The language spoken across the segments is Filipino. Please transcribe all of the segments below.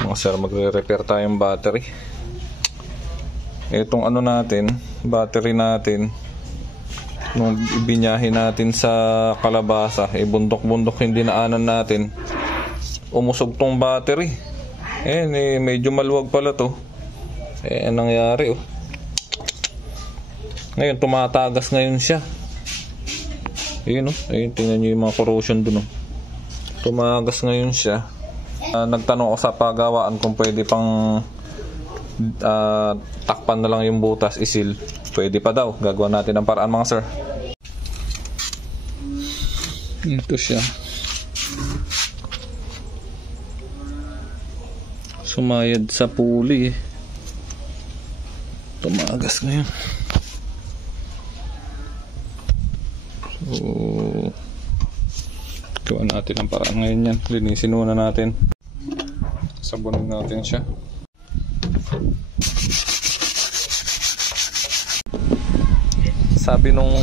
Mga sir, magre-repair tayong battery. Itong ano natin, battery natin, nung ibinyahin natin sa kalabasa, bundok-bundok hindi naanan natin, umusog tong battery. Medyo maluwag pala to. Nangyari ngayon tumatagas ngayon siya. Ayun tingnan nyo yung mga corrosion dun tumagas ngayon siya. Nagtanong ako sa pagawaan kung pwede pang takpan na lang yung butas, isil. Pwede pa daw, gagawa natin ang paraan mga sir. Ito siya, sumayad sa pulley tumagas ngayon. So gawa natin ang paraan ngayon yan. Linisin muna natin, sabunin natin siya. Sabi nung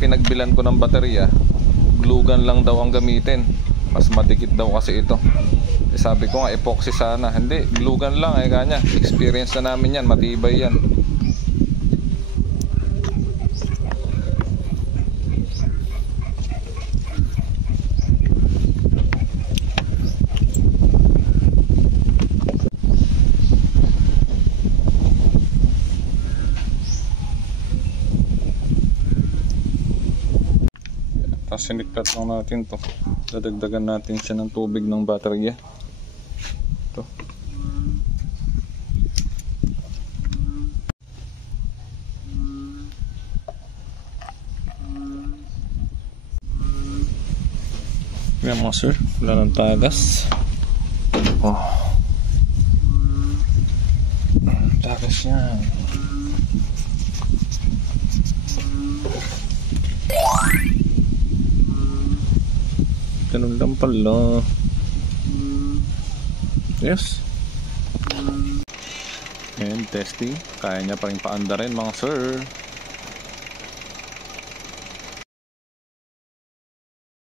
pinagbilan ko ng baterya, glue gun lang daw ang gamitin, mas madikit daw kasi ito. Sabi ko nga epoxy sana. Hindi, glue gun lang kanya. Experience na namin yan, matibay yan. Tapos siniklat lang natin to. Dadagdagan natin siya ng tubig ng baterya. Ito. Yan mga sir, wala ng tagas. Tagas yan. Ganun lang pala. Yes. And testing. Kaya niya pa rin paanda rin mga sir.